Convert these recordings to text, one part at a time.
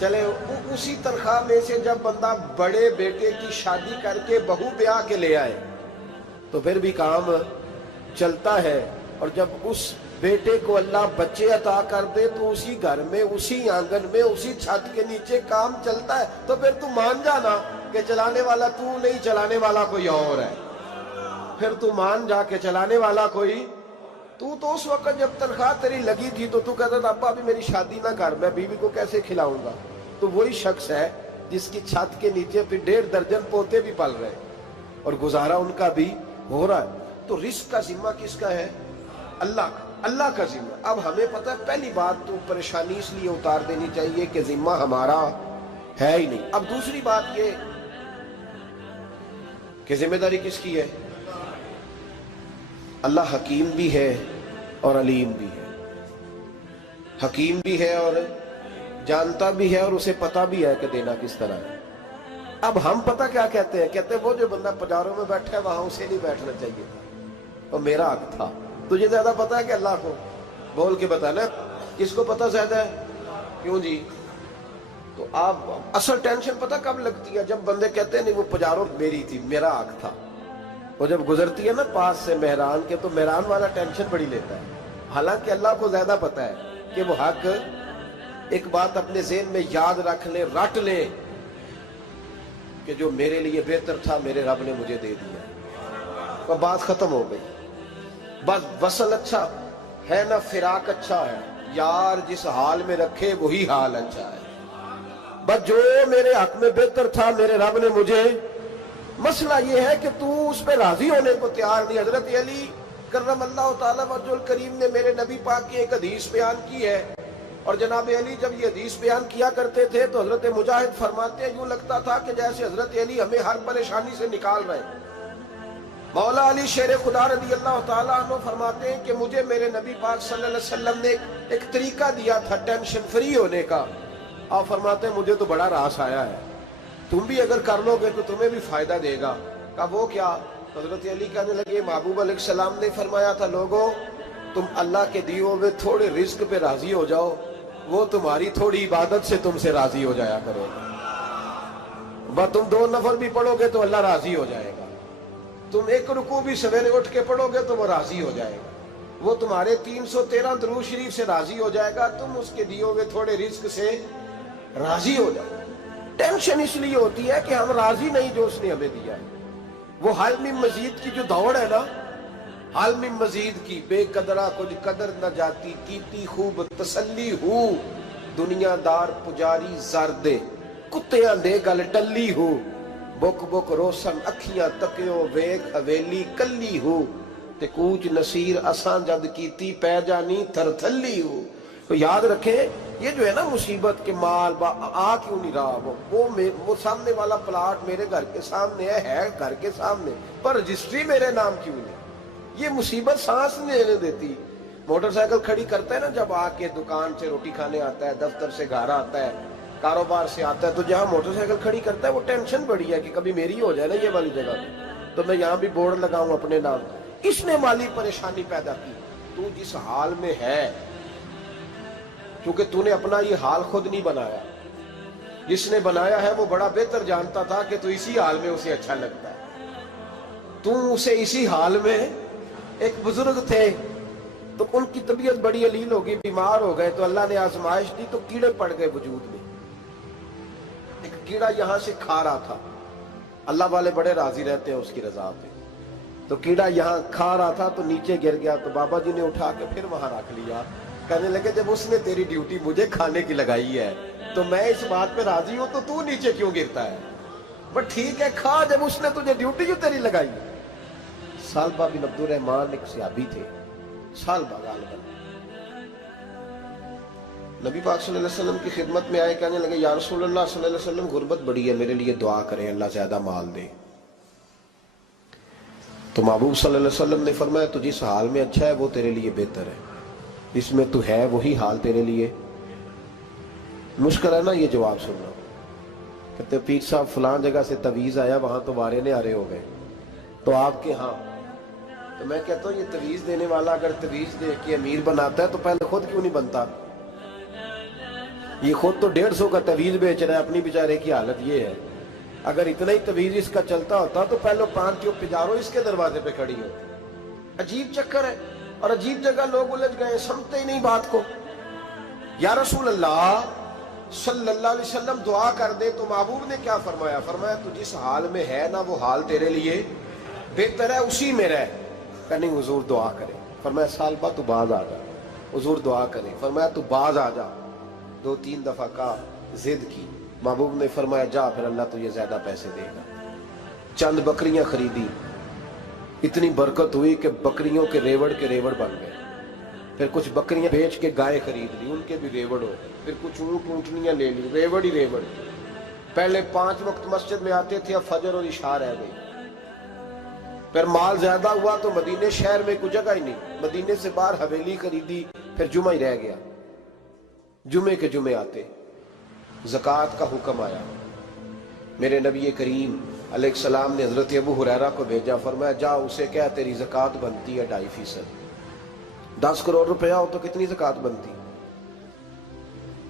چلے اسی تنخواہ میں سے جب بندہ بڑے بیٹے کی شادی کر کے بہو بیاہ کے لے آئے تو پھر بھی کام چلتا ہے. اور جب اس بیٹے کو اللہ بچے عطا کر دے تو اسی گھر میں، اسی آنگن میں، اسی چھت کے نیچے کام چلتا ہے. تو پھر تو مان جانا کہ چلانے والا تو نہیں، چلانے والا کوئی اور ہے. پھر تو مان جا کے چلانے والا کوئی تو اس وقت جب تنخواہ تیری لگی تھی تو کہتا تھا ابا ابھی میری شادی نہ کر، میں بیوی کو کیسے کھلاؤں گا. تو وہی شخص ہے جس کی چھت کے نیچے پھر 1.5 درجن پوتے بھی پل رہے اور گزارا ان کا بھی ہو رہا ہے. تو رزق کا ذمہ کس کا ہے؟ اللہ کا، اللہ کا ذمہ. اب ہمیں پتہ ہے پہلی بات تو پریشانی اس لیے اتار دینی چاہیے کہ ذمہ ہمارا ہے ہی نہیں. اب دوسری بات یہ کہ ذمہ داری کس کی ہے؟ اللہ حکیم بھی ہے اور علیم بھی ہے. حکیم بھی ہے اور جانتا بھی ہے اور اسے پتہ بھی ہے کہ دینا کس طرح ہے. اب ہم پتہ کیا کہتے ہیں؟ کہتے ہیں وہ جو بندہ پجاروں میں بیٹھا ہے وہاں اسے نہیں بیٹھنا چاہیے تھا، اور میرا حق تھا. تجھے زیادہ پتہ ہے کہ اللہ کو؟ بول کے بتا نا کس کو پتہ زیادہ ہے؟ کیوں جی؟ تو آپ اصل ٹینشن پتہ کب لگتی ہے؟ جب بندے کہتے ہیں نہیں وہ پجاروں میری تھی، میرا حق تھا. وہ جب گزرتی ہے نا پاس سے مہران کے تو مہران والا ٹینشن بڑی لیتا ہے. حالانکہ اللہ کو زیادہ پتہ ہے کہ وہ حق. ایک بات اپنے ذہن میں یاد رکھ لے، رٹ لے کہ جو میرے لیے بہتر تھا میرے رب نے مجھے دے دیا. اور بات ختم ہو گئی. بس وصل اچھا ہے نہ فراق اچھا ہے، یار جس حال میں رکھے وہی حال اچھا ہے. بس جو میرے حق میں بہتر تھا میرے رب نے مجھے. مسئلہ یہ ہے کہ تو اس پہ راضی ہونے کو تیار نہیں. حضرت علی کرم اللہ تعالیٰ وجہ الکریم نے میرے نبی پاک کی ایک حدیث بیان کی ہے، اور جناب علی جب یہ حدیث بیان کیا کرتے تھے تو حضرت مجاہد فرماتے ہیں یوں لگتا تھا کہ جیسے حضرت علی ہمیں ہر پریشانی سے نکال رہے ہیں. مولا علی شیر خدا رضی اللہ تعالیٰ عنہ فرماتے ہیں کہ مجھے میرے نبی پاک صلی اللہ علیہ وسلم نے ایک طریقہ دیا تھا ٹینشن فری ہونے کا. آپ فرماتے ہیں مجھے تو بڑا راس آیا ہے، تم بھی اگر کر لو گے تو تمہیں بھی فائدہ دے گا. کہا وہ کیا؟ حضرت علی کہنے لگے محبوب علیہ السلام نے فرمایا تھا لوگوں تم اللہ کے دیے ہوئے تھوڑے رزق پہ راضی ہو جاؤ، وہ تمہاری تھوڑی عبادت سے تم سے راضی ہو جایا کرے گا. بس تم 2 نفل بھی پڑھو گے تو اللہ راضی ہو جائے گا. تم 1 رکوع بھی سویرے اٹھ کے پڑھو گے تو وہ راضی ہو جائے گا. وہ تمہارے 313 درود شریف سے راضی ہو جائے گا. تم اس کے دیے ہوئے تھوڑے رزق سے راضی ہو جاؤ. ٹینشن اس لیے ہوتی ہے کہ ہم راضی نہیں جو اس نے ہمیں دیا ہے. وہ حال میں مزید کی جو دوڑ ہے نا، حال میں مزید کی، بے قدرہ کچھ قدر نہ جاتی کیتی خوب تسلی ہو، دنیا دار پجاری زردے کتیاں دے گل ٹلی ہو، بک بک روشن اکھیاں تکیو ویک حویلی کلی ہو، تے کوچ نصیر اساں جد کیتی پہ جانی تھر تھلی ہو. تو یاد رکھیں یہ جو ہے نا مصیبت کے مال آ کیوں نہیں رہا، وہ سامنے والا پلاٹ میرے گھر کے سامنے ہے گھر کے سامنے، پر رجسٹری میرے نام کیوں نہیں. یہ مصیبت سانس نہیں لینے دیتی. موٹر سائیکل کھڑی کرتا ہے نا جب آ کے دکان سے روٹی کھانے آتا ہے، دفتر سے گھر آتا ہے، کاروبار سے آتا ہے، تو جہاں موٹر سائیکل کھڑی کرتا ہے وہ ٹینشن بڑی ہے کہ کبھی میری ہو جائے نا یہ والی جگہ تو میں یہاں بھی بورڈ لگاؤں اپنے نام. اس نے مالی پریشانی پیدا کی. تو جس حال میں ہے، کیونکہ تو نے اپنا یہ حال خود نہیں بنایا، جس نے بنایا ہے وہ بڑا بہتر جانتا تھا کہ تو اسی حال میں اسے اچھا لگتا ہے. تو اسے اسی حال میں. ایک بزرگ تھے تو ان کی طبیعت بڑی علیل ہو گئی، بیمار ہو گئے، تو اللہ نے آزمائش دی تو کیڑے پڑ گئے وجود میں. ایک کیڑا یہاں سے کھا رہا تھا، اللہ والے بڑے راضی رہتے ہیں اس کی رضا پہ. تو کیڑا یہاں کھا رہا تھا تو نیچے گر گیا، تو بابا جی نے اٹھا کے پھر وہاں رکھ لیا. کہنے لگے جب اس نے تیری ڈیوٹی مجھے کھانے کی لگائی ہے تو میں اس بات پہ راضی ہوں، تو نیچے کیوں گرتا ہے؟ بٹ ٹھیک ہے کھا، جب اس نے تجھے ڈیوٹی جو تیری لگائی. سالبہ بن عبد الرحمن ایک صحابی تھے، سالبہ غالباً نبی پاک صلی اللہ علیہ وسلم کی خدمت میں آئے. کہنے لگے یا رسول اللہ صلی اللہ علیہ وسلم غربت بڑی ہے، میرے لیے دعا کریں اللہ زیادہ مال دے. تو محبوب صلی اللہ علیہ وسلم نے فرمایا تو جس حال میں اچھا ہے وہ تیرے لیے بہتر ہے، جس میں تو ہے وہی حال تیرے لیے. مشکل ہے نا یہ جواب سننا. کہتے پیر صاحب فلاں جگہ سے تویز آیا، وہاں تو وارے نے آرے ہو گئے، تو آپ کے ہاں. تو میں کہتا ہوں یہ تویز دینے والا اگر تویز دے کے امیر بناتا ہے تو پہلے خود کیوں نہیں بنتا؟ یہ خود تو 150 کا تویز بیچ رہا ہے، اپنی بیچارے کی حالت یہ ہے. اگر اتنا ہی تویز اس کا چلتا ہوتا تو پہلے 5 ٹیوب پجارو اس کے دروازے پہ کھڑی ہوتی. عجیب چکر ہے اور عجیب جگہ لوگ الجھ گئے، سمجھتے ہی نہیں بات کو. یا رسول اللہ صلی اللہ علیہ وسلم دعا کر دے تو محبوب نے کیا فرمایا؟ فرمایا تو جس حال میں ہے نا وہ حال تیرے لیے بہتر ہے، اسی میں رہ. کہ نہیں حضور دعا کرے. فرمایا سال بعد تو باز آ جا. حضور دعا کرے. فرمایا تو باز آ جا. 2-3 دفعہ کا ضد کی. محبوب نے فرمایا جا پھر اللہ تجھے زیادہ پیسے دے گا. چند بکریاں خریدی، اتنی برکت ہوئی کہ بکریوں کے ریوڑ بن گئے. پھر کچھ بکریاں بیچ کے گائے خرید لی، ان کے بھی ریوڑ ہو گئے. پھر کچھ اونٹ اونٹنیاں لے لی، ریوڑ ہی ریوڑ. پہلے 5 وقت مسجد میں آتے تھے، اب فجر اور عشاء رہ گئی. پھر مال زیادہ ہوا تو مدینے شہر میں کوئی جگہ ہی نہیں، مدینے سے باہر حویلی خریدی. پھر جمعہ ہی رہ گیا. جمعے کے جمعے آتے زکوٰۃ کا حکم آیا. میرے نبی کریم علیہ السلام نے حضرت ابو ہریرہ کو بھیجا. فرمایا جا اسے کہہ تیری زکوٰۃ بنتی ہے 2.5%. 10 کروڑ روپیہ ہو تو کتنی زکوٰۃ بنتی؟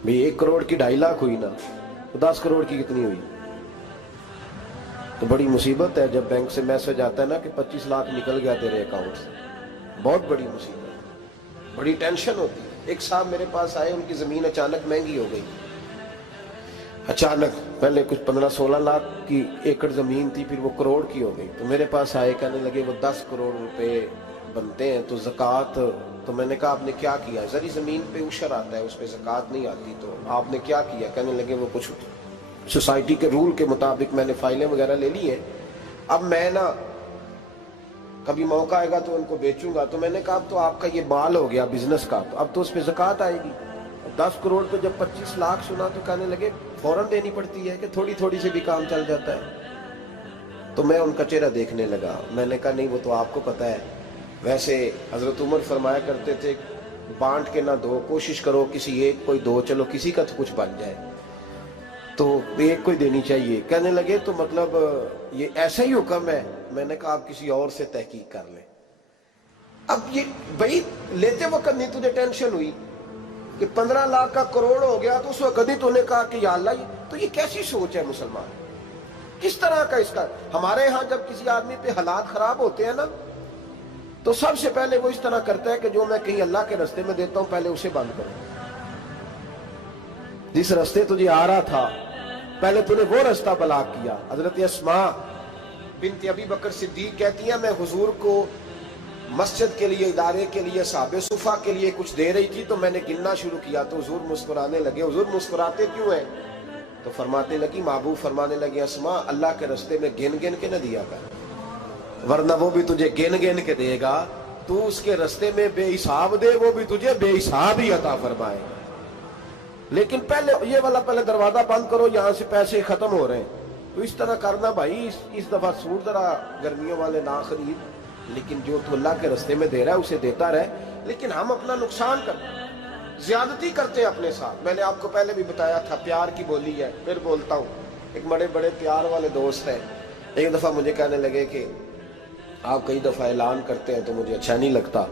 بھئی 1 کروڑ کی 2.5 لاکھ ہوئی نا، تو 10 کروڑ کی کتنی ہوئی؟ تو بڑی مصیبت ہے جب بینک سے میسج آتا ہے نا کہ 25 لاکھ نکل گیا تیرے اکاؤنٹ سے. بہت بڑی مصیبت، بڑی ٹینشن ہوتی ہے. ایک صاحب میرے پاس آئے، ان کی زمین اچانک مہنگی ہو گئی. اچانک پہلے کچھ 15-16 لاکھ کی ایکڑ زمین تھی، پھر وہ کروڑ کی ہو گئی. تو میرے پاس آئے، کہنے لگے وہ 10 کروڑ روپے بنتے ہیں تو زکوٰۃ. تو میں نے کہا آپ نے کیا کیا؟ ذری زمین پہ عشر آتا ہے، اس پہ زکوٰۃ نہیں آتی، تو آپ نے کیا کیا؟ کہنے لگے وہ کچھ سوسائٹی کے رول کے مطابق میں نے فائلیں وغیرہ لے لی ہیں، اب میں نا کبھی موقع آئے گا تو ان کو بیچوں گا. تو میں نے کہا اب تو آپ کا یہ مال ہو گیا بزنس کا، تو اب تو اس پہ زکوٰۃ آئے گی. 10 کروڑ پہ جب 25 لاکھ سنا تو کہنے لگے فوراً دینی پڑتی ہے کہ تھوڑی تھوڑی سے بھی کام چل جاتا ہے. تو میں ان کا چہرہ دیکھنے لگا. میں نے کہا نہیں وہ تو آپ کو پتا ہے. ویسے حضرت عمر فرمایا کرتے تھے بانٹ کے نہ دو، کوشش کرو کسی ایک کوئی دو، چلو کسی کا تو کچھ بن جائے. تو ایک کوئی دینی چاہیے. کہنے لگے تو مطلب یہ ایسا ہی حکم ہے؟ میں نے کہا آپ کسی اور سے تحقیق کر لیں. اب یہ بھائی لیتے وقت نہیں تجھے ٹینشن ہوئی کہ 15 لاکھ کا کروڑ ہو گیا تو اس وقت ہی تو نے کہا کہ یا اللہ. تو یہ کیسی سوچ ہے مسلمان؟ کس طرح کا اس کا؟ ہمارے ہاں جب کسی آدمی پہ حالات خراب ہوتے ہیں نا تو سب سے پہلے وہ اس طرح کرتا ہے کہ جو میں کہیں اللہ کے رستے میں دیتا ہوں پہلے اسے بند کروں. جس رستے تجھے آ رہا تھا پہلے تو نے وہ رستہ بلاک کیا. حضرت اسماء بنت ابی بکر صدیق کہتی ہیں میں حضور کو مسجد کے لیے، ادارے کے لیے، صحابہ صفہ کے لیے کچھ دے رہی تھی تو میں نے گننا شروع کیا تو حضور مسکرانے لگے. حضور مسکراتے کیوں ہیں؟ تو فرماتے لگی، محبوب فرمانے لگے اسماء اللہ کے رستے میں گن گن کے نہ دیا کر، ورنہ وہ بھی تجھے گن گن کے دے گا. تو اس کے رستے میں بے حساب دے، وہ بھی تجھے بے حساب ہی عطا فرمائے. لیکن پہلے یہ والا پہلے دروازہ بند کرو، یہاں سے پیسے ختم ہو رہے ہیں. تو اس طرح کرنا بھائی. اس دفعہ سوٹ ذرا گرمیوں والے نہ خرید، لیکن جو تو اللہ کے رستے میں دے رہا ہے اسے دیتا رہے. لیکن ہم اپنا نقصان کرتے ہیں، زیادتی کرتے ہیں اپنے ساتھ. میں نے آپ کو پہلے بھی بتایا تھا پیار کی بولی ہے، پھر بولتا ہوں. ایک بڑے بڑے پیار والے دوست ہیں، ایک دفعہ مجھے کہنے لگے کہ آپ کئی دفعہ اعلان کرتے ہیں تو مجھے اچھا نہیں لگتا،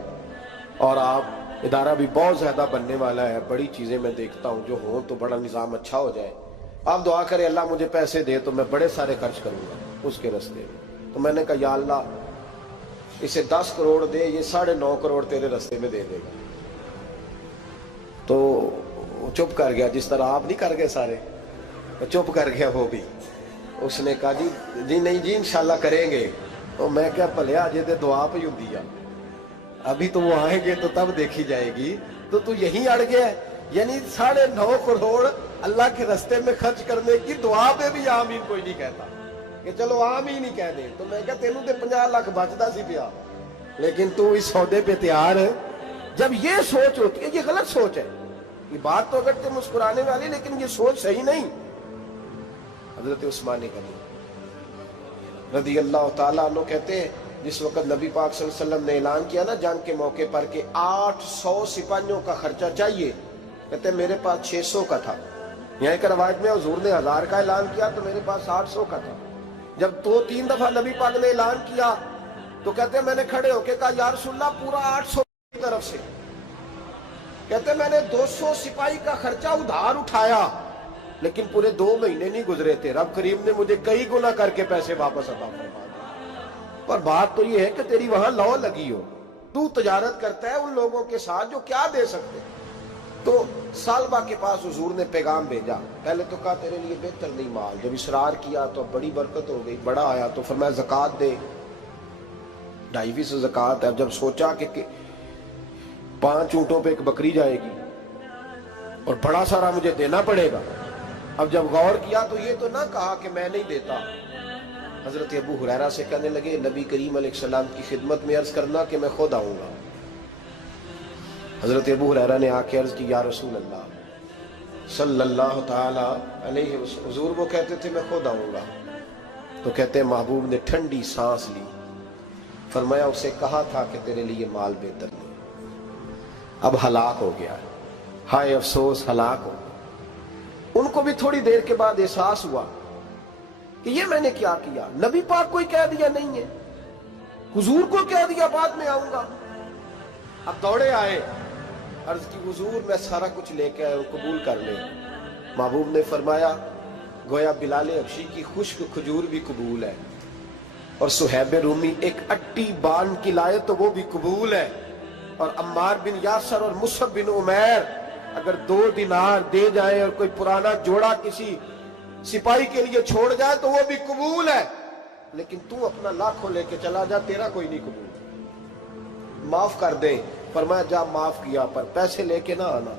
اور آپ ادارہ بھی بہت زیادہ بننے والا ہے، بڑی چیزیں میں دیکھتا ہوں جو ہوں تو بڑا نظام اچھا ہو جائے. آپ دعا کریں اللہ مجھے پیسے دے تو میں بڑے سارے خرچ کروں گا اس کے رستے میں. تو میں نے کہا یا اللہ اسے 10 کروڑ دے، یہ 9.5 کروڑ تیرے رستے میں دے دے گا. تو چپ کر گیا، جس طرح آپ نہیں کر گئے سارے، چپ کر گیا وہ بھی. اس نے کہا جی نہیں جی انشاءاللہ کریں گے. تو میں کیا بھلیا جی تے دعا پہ ہوں دیا، ابھی تو وہ آئیں گے تو تب دیکھی جائے گی. تو یہیں اڑ گیا ہے. یعنی 9.5 کروڑ اللہ کے رستے میں خرچ کرنے کی دعا پہ بھی آمین کوئی نہیں کہتا کہ چلو آمین ہی کہہ دے. تو میں کہا تینوں تے 50 لاکھ بچتا سی پیا، لیکن تو اس سودے پہ تیار ہے. جب یہ سوچ ہوتی ہے، یہ غلط سوچ ہے. یہ بات تو اگر تے مسکرانے والی، لیکن یہ سوچ صحیح نہیں. حضرت عثمان غنی رضی اللہ تعالیٰ عنہ کہتے ہیں جس وقت نبی پاک صلی اللہ علیہ وسلم نے اعلان کیا نا جنگ کے موقع پر کہ 800 سپاہیوں کا خرچہ چاہیے، کہتے ہیں میرے پاس 600 کا تھا. یہاں ایک روایت میں حضور نے 1000 کا اعلان کیا تو میرے پاس 800 کا تھا. جب 2-3 دفعہ نبی پاک نے اعلان کیا تو کہتے ہیں میں نے کھڑے ہو کے کہا یا رسول اللہ پورا 800 کی طرف سے. کہتے میں نے 200 سپاہی کا خرچہ ادھار اٹھایا لیکن پورے 2 مہینے نہیں گزرے تھے، رب کریم نے مجھے کئی گنا کر کے پیسے واپس عطا فرما دیے۔ پر بات تو یہ ہے کہ تیری وہاں لو لگی ہو، تو تجارت کرتا ہے ان لوگوں کے ساتھ جو کیا دے سکتے۔ تو سالبہ کے پاس حضور نے پیغام بھیجا، پہلے تو کہا تیرے لیے بہتر نہیں مال، جب اصرار کیا تو بڑی برکت ہو گئی، بڑا آیا تو فرمایا زکوٰۃ دے، 2.5 زکوٰۃ ہے۔ اب جب سوچا کہ 5 اونٹوں پہ ایک بکری جائے گی اور بڑا سارا مجھے دینا پڑے گا، اب جب غور کیا تو یہ تو نہ کہا کہ میں نہیں دیتا۔ حضرت ابو ہریرہ سے کہنے لگے نبی کریم علیہ السلام کی خدمت میں عرض کرنا کہ میں خود آؤں گا۔ حضرت ابو ہریرہ نے آ کے عرض کی یا رسول اللہ صلی اللہ تعالی علیہ وسلم، حضور وہ کہتے تھے میں خود آؤں گا، تو کہتے ہیں محبوب نے ٹھنڈی سانس لی، فرمایا اسے کہا تھا کہ تیرے لیے مال بہتر نہیں، اب ہلاک ہو گیا، ہائے افسوس ہلاک ہو گیا۔ ان کو بھی تھوڑی دیر کے بعد احساس ہوا کہ یہ میں نے کیا کیا، نبی پاک کوئی کہہ دیا نہیں ہے، حضور کو کہہ دیا بعد میں آؤں گا۔ اب دوڑے آئے، عرض کی حضور میں سارا کچھ لے کے آئے ہوں، قبول کر لیں۔ محبوب نے فرمایا گویا بلال حبشی کی خشک کھجور بھی قبول ہے، اور صہیب رومی ایک اٹی بان کی لائے تو وہ بھی قبول ہے، اور عمار بن یاسر اور مصعب بن عمیر اگر 2 دینار دے جائیں اور کوئی پرانا جوڑا کسی سپاہی کے لیے چھوڑ جائے تو وہ بھی قبول ہے، لیکن تو اپنا لاکھوں لے کے چلا جا، تیرا کوئی نہیں قبول، معاف کر دیں۔ فرمایا جا معاف کیا، پر پیسے لے کے نہ آنا۔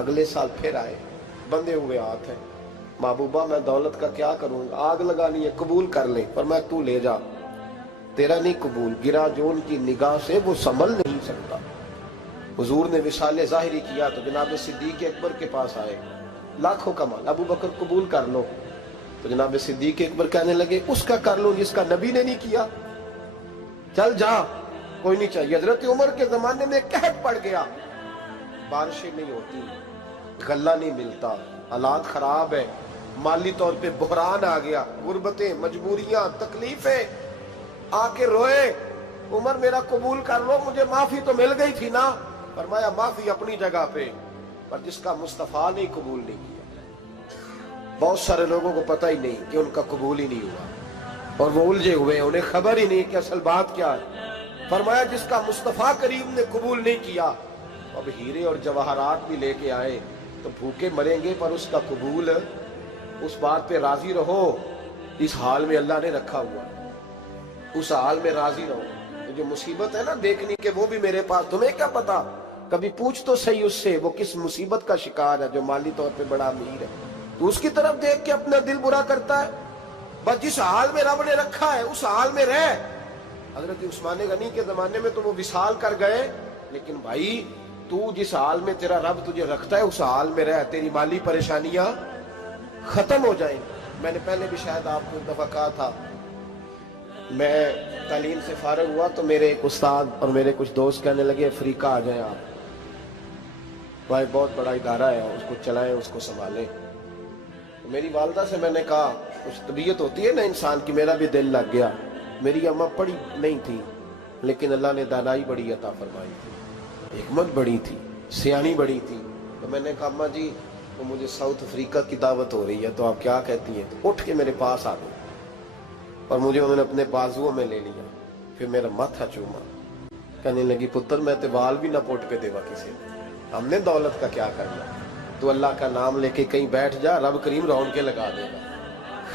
اگلے سال پھر آئے، بندے ہوئے ہاتھ ہیں، محبوبہ میں دولت کا کیا کروں، آگ لگانی ہے، قبول کر لیں۔ فرمایا تو لے جا، تیرا نہیں قبول، گرا جو ان کی نگاہ سے وہ سنبھل نہیں سکتا۔ حضور نے وصال ظاہری کیا تو جناب صدیق اکبر کے پاس آئے، لاکھوں کا مال، ابو بکر قبول کر لو، تو جناب صدیق اکبر کہنے لگے اس کا کر لو جس کا نبی نے نہیں کیا، چل جا کوئی نہیں چاہیے۔ حضرت عمر کے زمانے میں قحط پڑ گیا، بارشیں نہیں ہوتی، غلہ نہیں ملتا، حالات خراب ہے، مالی طور پہ بحران آ گیا، غربتیں، مجبوریاں، تکلیفیں، آ کے روئے، عمر میرا قبول کر لو، مجھے معافی تو مل گئی تھی نا۔ فرمایا معافی اپنی جگہ پہ، پر جس کا مصطفیٰ نے قبول نہیں کیا۔ بہت سارے لوگوں کو پتہ ہی نہیں کہ ان کا قبول ہی نہیں ہوا، اور وہ الجھے ہوئے، انہیں خبر ہی نہیں کہ اصل بات کیا ہے۔ فرمایا جس کا مصطفیٰ کریم نے قبول نہیں کیا، اب ہیرے اور جواہرات بھی لے کے آئے تو بھوکے مریں گے، پر اس کا قبول، اس بات پہ راضی رہو، اس حال میں اللہ نے رکھا ہوا، اس حال میں راضی رہو۔ جو مصیبت ہے نا دیکھنی کہ وہ بھی میرے پاس، تمہیں کیا پتا، کبھی پوچھ تو صحیح اس سے وہ کس مصیبت کا شکار ہے، جو مالی طور پہ بڑا امیر ہے، تو اس کی طرف دیکھ کے اپنا دل برا کرتا ہے۔ بس جس حال میں رب نے رکھا ہے اس حال میں رہ۔ حضرت عثمان غنی کے زمانے میں تو وہ وصال کر گئے، لیکن بھائی تو جس حال میں تیرا رب تجھے رکھتا ہے اس حال میں رہ، تیری مالی پریشانیاں ختم ہو جائیں۔ میں نے پہلے بھی شاید آپ کو ایک دفعہ کہا تھا، میں تعلیم سے فارغ ہوا تو میرے ایک استاد اور میرے کچھ دوست کہنے لگے افریقہ آ جائیں آپ، وہاں بہت بڑا ادارہ ہے، اس کو چلائیں، اس کو سنبھالیں۔ میری والدہ سے میں نے کہا، کچھ طبیعت ہوتی ہے نا انسان کی، میرا بھی دل لگ گیا۔ میری اماں پڑھی نہیں تھی لیکن اللہ نے دانائی بڑی عطا فرمائی تھی، حکمت بڑی تھی، سیانی بڑی تھی۔ تو میں نے کہا اماں جی تو مجھے ساؤتھ افریقہ کی دعوت ہو رہی ہے، تو آپ کیا کہتی ہیں؟ تو اٹھ کے میرے پاس آ گئی اور مجھے انہوں نے اپنے بازوؤں میں لے لیا، پھر میرا ماتھا چوما، کہنے لگی پتر میں تے وال بھی نہ پوٹ پہ دیوا کسی نے، ہم نے دولت کا کیا کرنا، تو اللہ کا نام لے کے کہیں بیٹھ جا، رب کریم رون کے لگا دے گا،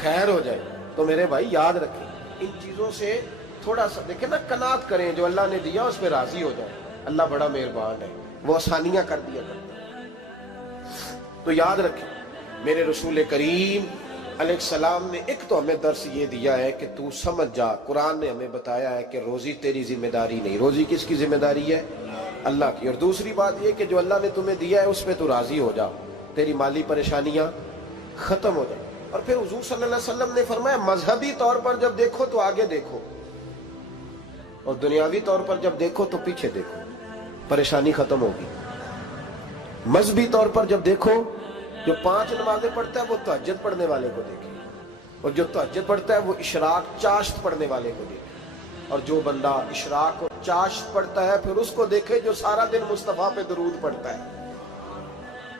خیر ہو جائے۔ تو میرے بھائی یاد رکھیں ان چیزوں سے تھوڑا سا دیکھیں نا، قناعت کریں، جو اللہ نے دیا اس پہ راضی ہو جائے، اللہ بڑا مہربان ہے، وہ آسانیاں کر دیا کرتا ہے۔ تو یاد رکھیں میرے رسول کریم علیہ السلام نے ایک تو ہمیں درس یہ دیا ہے کہ تو سمجھ جا، قرآن نے ہمیں بتایا ہے کہ روزی تیری ذمہ داری نہیں، روزی کس کی ذمہ داری ہے؟ اللہ کی۔ اور دوسری بات یہ کہ جو اللہ نے تمہیں دیا ہے اس پہ تو راضی ہو جا، تیری مالی پریشانیاں ختم ہو جائیں۔ اور پھر حضور صلی اللہ علیہ وسلم نے فرمایا مذہبی طور پر جب دیکھو تو آگے دیکھو، اور دنیاوی طور پر جب دیکھو تو پیچھے دیکھو، پریشانی ختم ہوگی۔ مذہبی طور پر جب دیکھو، جو 5 نمازیں پڑھتا ہے وہ تہجد پڑھنے والے کو دیکھے، اور جو تہجد پڑھتا ہے وہ اشراق چاشت پڑھنے والے کو دیکھے، اور جو بندہ اشراق اور چاشت پڑھتا ہے پھر اس کو دیکھے جو سارا دن مصطفیٰ پہ درود پڑھتا ہے۔